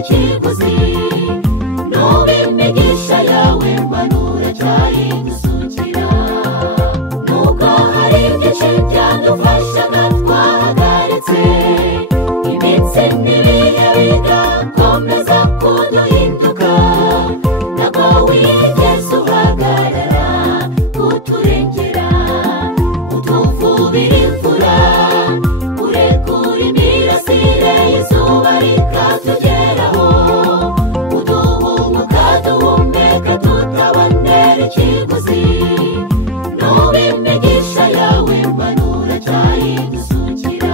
ikiguzi n'ubimigisha yawe manura cyayidusukira nuko hari byinshi byadufashaga twahagaritse imitsi n'ibihe bigakomeza kuduhinduka ntabwo wigeze uhagarara kuturengera utuvubira imvura urekura imirasire y'izuba rikatugeraho uduhumuka duhumeka tutabonera ikiguzi n'ubimigisha yawe manura cyayidusukira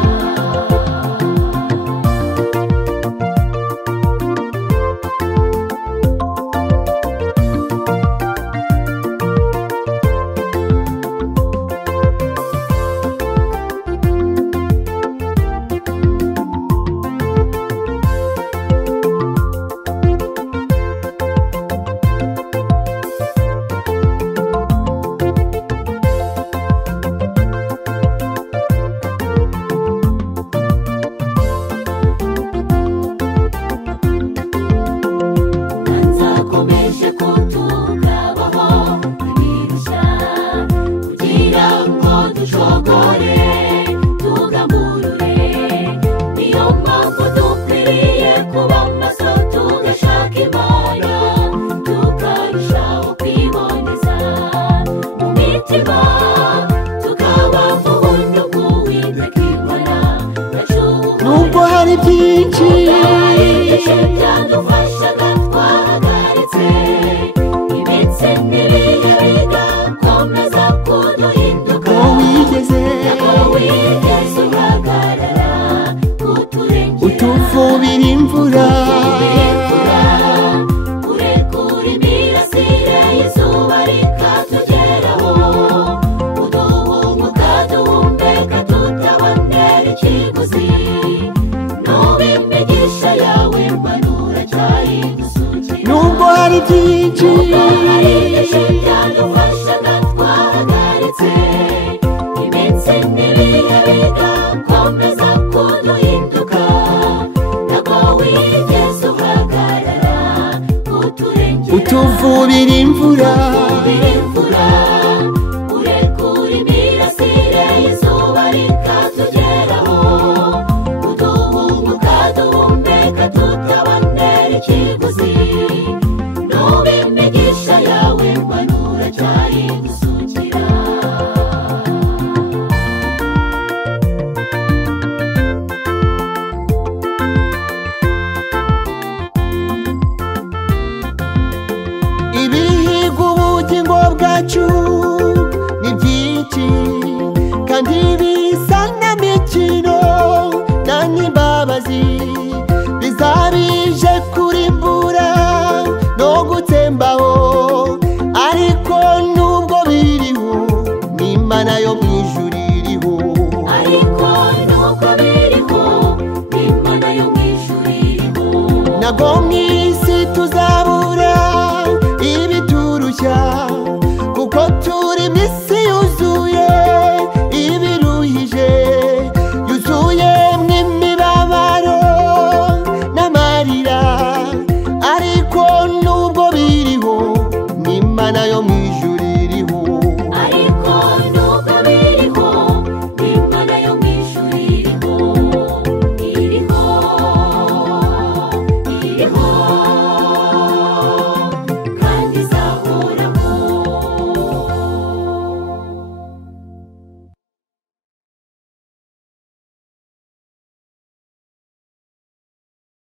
nzakomeje kutugabaho ibirushya kugira ngo dushogore tugamburure niyo mpamvu dukwiriye kuba maso tugashaka Imana tukarushaho kwiboneza mu mitima tukaba mu buntu bw'Uwiteka Imana yacu nubwo hari byinshi byadufashaga twahagaritse imitsi n'ibihe bigakomeza kuduhinduka wigeze uhagarara kuturengera utuvubira imvura urekura imirasire y'izuba rikatugeraho uduhumuka duhumeka tutabonera ikiguzi n'ubimigisha yawe manura cyayidusukira nubwo hari byinshi byadufashaga twahagaritse imitsi n'ibihe bigakomeza kuduhinduka ntabwo wigeze uhagarara kuturengera utuvubira imvura urekura imirasire y'izuba rikatugeraho uduhumuka duhumeka tutabonera ikiguzi n'ubimigisha yawe manura cyayidusukira ibihiga ubugingo bwacu ni byinshi kandi bisa n'imikino nta n'imbabazi bizabije kurimbura no gutsembaho ariko nubwo biriho n'Imana yo mu ijuru iriho ariko nubwo biriho n'Imana yo mu ijuru iriho ntabwo mu isi tuzabura ibiturushya